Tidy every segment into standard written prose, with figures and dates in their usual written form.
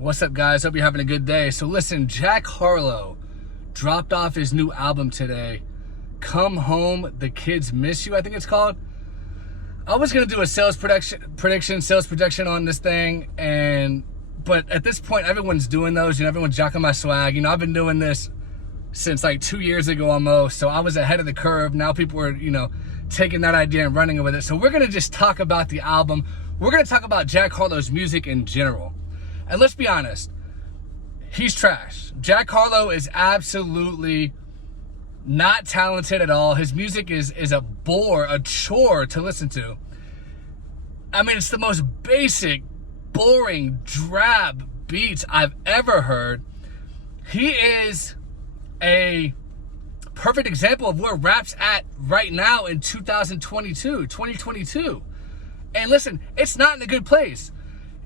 What's up, guys? Hope you're having a good day. So listen, Jack Harlow dropped off his new album today. Come Home, The Kids Miss You, I think it's called. I was going to do a sales projection on this thing, but at this point, everyone's doing those. Everyone's jocking my swag. I've been doing this since like 2 years ago almost, so I was ahead of the curve. Now people are, taking that idea and running with it. So we're going to just talk about the album. We're going to talk about Jack Harlow's music in general. And let's be honest, he's trash. Jack Harlow is absolutely not talented at all. His music is a bore, a chore to listen to. I mean, it's the most basic, boring, drab beats I've ever heard. He is a perfect example of where rap's at right now in 2022. And listen, it's not in a good place.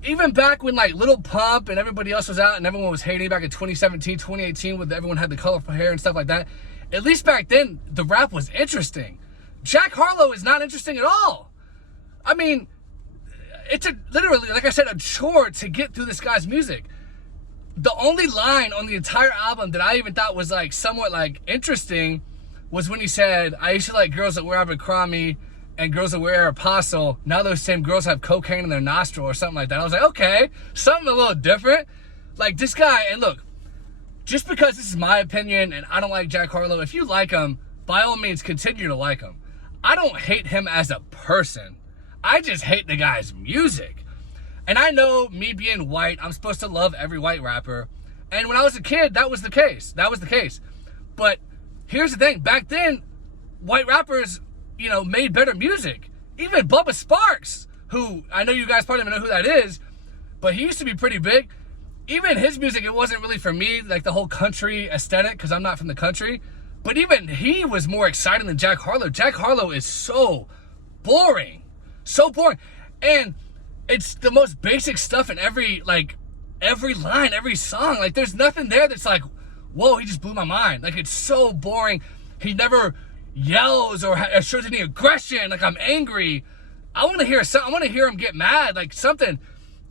Even back when like Lil Pump and everybody else was out and everyone was hating back in 2017, 2018 when everyone had the colorful hair and stuff like that, at least back then, the rap was interesting. Jack Harlow is not interesting at all. I mean, it's literally, like I said, a chore to get through this guy's music. The only line on the entire album that I even thought was like somewhat like interesting was when he said, I used to like girls that wear Abercrombie and girls that wear Apostle. Now those same girls have cocaine in their nostril or something like that. I was like, okay, something a little different. Like this guy, and look, just because this is my opinion and I don't like Jack Harlow, if you like him, by all means, continue to like him. I don't hate him as a person. I just hate the guy's music. And I know, me being white, I'm supposed to love every white rapper. And when I was a kid, that was the case. But here's the thing. Back then, white rappers, made better music. Even Bubba Sparks, who I know you guys probably don't know who that is, but he used to be pretty big. Even his music, it wasn't really for me, like the whole country aesthetic, because I'm not from the country. But even he was more exciting than Jack Harlow. Jack Harlow is so boring. So boring. And it's the most basic stuff in every line, every song. Like, there's nothing there that's like, whoa, he just blew my mind. Like, it's so boring. He never yells or shows any aggression. Like, I'm angry. I want to hear something. I want to hear him get mad, like something.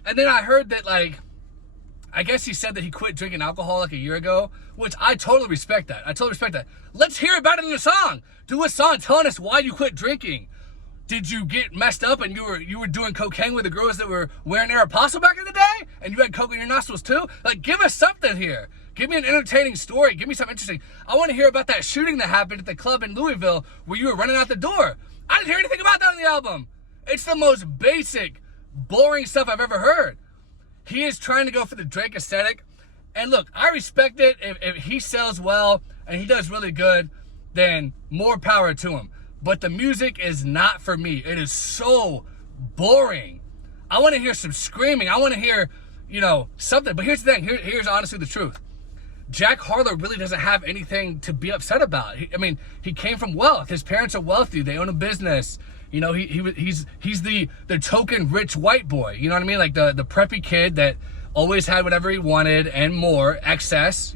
And then I heard that, like, I guess he said that he quit drinking alcohol like a year ago, which I totally respect that. Let's hear about it in the song. Do a song telling us why you quit drinking. Did you get messed up and you were doing cocaine with the girls that were wearing Aeropostale back in the day? And you had coke in your nostrils too? Like, give us something here. Give me an entertaining story. Give me something interesting. I want to hear about that shooting that happened at the club in Louisville where you were running out the door. I didn't hear anything about that on the album. It's the most basic, boring stuff I've ever heard. He is trying to go for the Drake aesthetic. And look, I respect it. If he sells well and he does really good, then more power to him. But the music is not for me. It is so boring. I want to hear some screaming. I want to hear, something. But here's the thing. Here's honestly the truth. Jack Harlow really doesn't have anything to be upset about. He came from wealth. His parents are wealthy. They own a business. He's the token rich white boy. You know what I mean? Like the preppy kid that always had whatever he wanted and more, excess,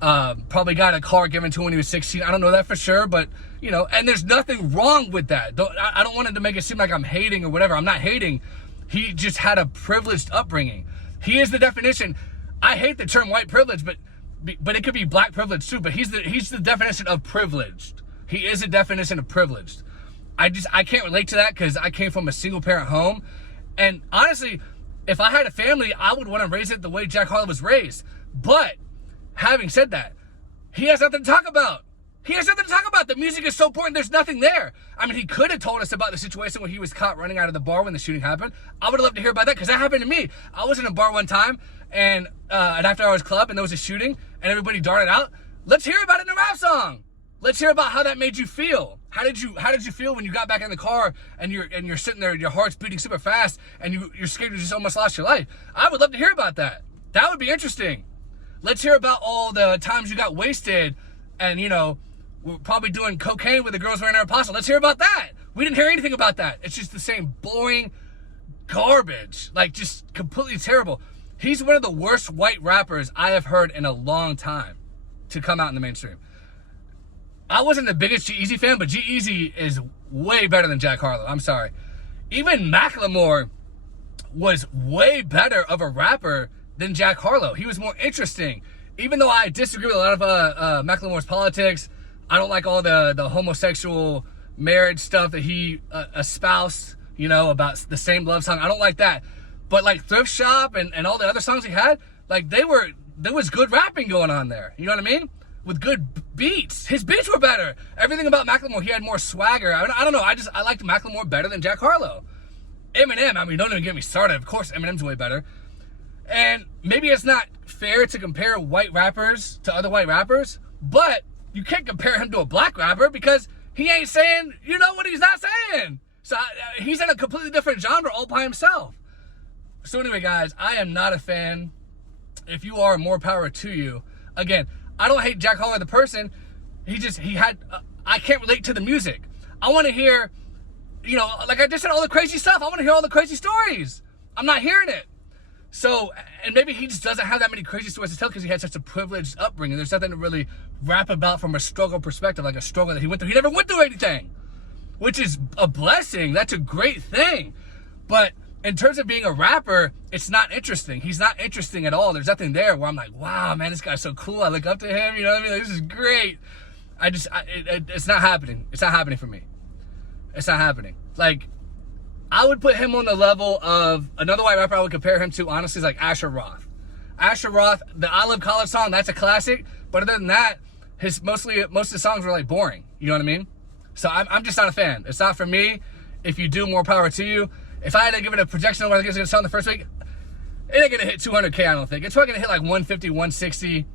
probably got a car given to him when he was 16. I don't know that for sure, but, and there's nothing wrong with that. I don't want it to make it seem like I'm hating or whatever. I'm not hating. He just had a privileged upbringing. He is the definition. I hate the term white privilege, but it could be black privilege too, but he's the definition of privileged. He is a definition of privileged. I can't relate to that because I came from a single parent home. And honestly, if I had a family, I would want to raise it the way Jack Harlow was raised. But having said that, he has nothing to talk about. The music is so boring. There's nothing there. He could have told us about the situation when he was caught running out of the bar when the shooting happened. I would have loved to hear about that because that happened to me. I was in a bar one time and an after-hours club and there was a shooting and everybody darted out. Let's hear about it in a rap song. Let's hear about how that made you feel. How did you feel when you got back in the car and you're sitting there, your heart's beating super fast and you're scared you just almost lost your life? I would love to hear about that. That would be interesting. Let's hear about all the times you got wasted and, we're probably doing cocaine with the girls wearing Aeropostale. Let's hear about that. We didn't hear anything about that. It's just the same boring garbage, like just completely terrible. He's one of the worst white rappers I have heard in a long time to come out in the mainstream. I wasn't the biggest G-Eazy fan, but G-Eazy is way better than Jack Harlow. I'm sorry. Even Macklemore was way better of a rapper than Jack Harlow. He was more interesting. Even though I disagree with a lot of Macklemore's politics, I don't like all the homosexual marriage stuff that he espoused, you know, about the same love song. I don't like that. But like Thrift Shop and all the other songs he had, like there was good rapping going on there. You know what I mean? With good beats. His beats were better. Everything about Macklemore, he had more swagger. I don't know. I liked Macklemore better than Jack Harlow. Eminem, I mean, don't even get me started. Of course, Eminem's way better. And maybe it's not fair to compare white rappers to other white rappers, but you can't compare him to a black rapper because he ain't saying, you know what he's not saying. So he's in a completely different genre all by himself. So anyway, guys, I am not a fan. If you are, more power to you. Again, I don't hate Jack Harlow the person. I can't relate to the music. I want to hear, you know, like I just said, all the crazy stuff. I want to hear all the crazy stories. I'm not hearing it. So, and maybe he just doesn't have that many crazy stories to tell because he had such a privileged upbringing. There's nothing to really rap about from a struggle perspective, like a struggle that he went through. He never went through anything, which is a blessing. That's a great thing. But in terms of being a rapper, it's not interesting. He's not interesting at all. There's nothing there where I'm like, wow, man, this guy's so cool. I look up to him. You know what I mean? Like, this is great. It's not happening. It's not happening for me. It's not happening. Like, I would put him on the level of another white rapper I would compare him to, honestly, is like Asher Roth. Asher Roth, the I Love College song, that's a classic. But other than that, most of the songs were like boring. You know what I mean? So I'm just not a fan. It's not for me. If you do, more power to you. If I had to give it a projection of what I think it's going to sell in the first week, it ain't going to hit 200K, I don't think. It's probably going to hit like 150, 160.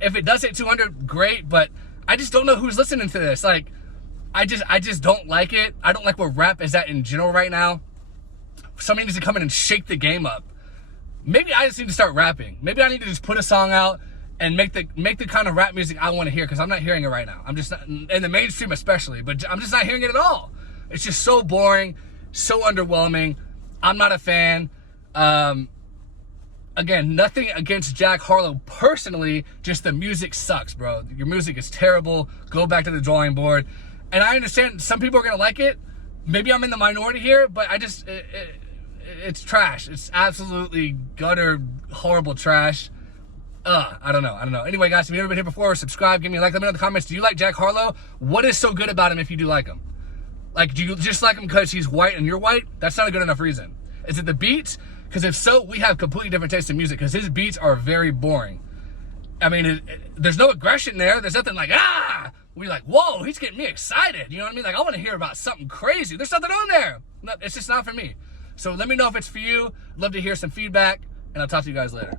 If it does hit 200, great. But I just don't know who's listening to this. Like, I just don't like it. I don't like where rap is at in general right now. Somebody needs to come in and shake the game up. Maybe I just need to start rapping. Maybe I need to just put a song out and make the kind of rap music I want to hear, because I'm not hearing it right now. I'm just not, in the mainstream especially, but I'm just not hearing it at all. It's just so boring, so underwhelming. I'm not a fan. Again, nothing against Jack Harlow personally, just the music sucks, bro. Your music is terrible. Go back to the drawing board. And I understand some people are going to like it. Maybe I'm in the minority here, but it's trash. It's absolutely gutter, horrible trash. I don't know. Anyway, guys, if you've never been here before, subscribe, give me a like. Let me know in the comments. Do you like Jack Harlow? What is so good about him if you do like him? Like, do you just like him because he's white and you're white? That's not a good enough reason. Is it the beats? Because if so, we have completely different tastes in music, because his beats are very boring. I mean, there's no aggression there. There's nothing like, we're like, whoa, he's getting me excited. You know what I mean? Like, I want to hear about something crazy. There's something on there. No, it's just not for me. So let me know if it's for you. Love to hear some feedback, and I'll talk to you guys later.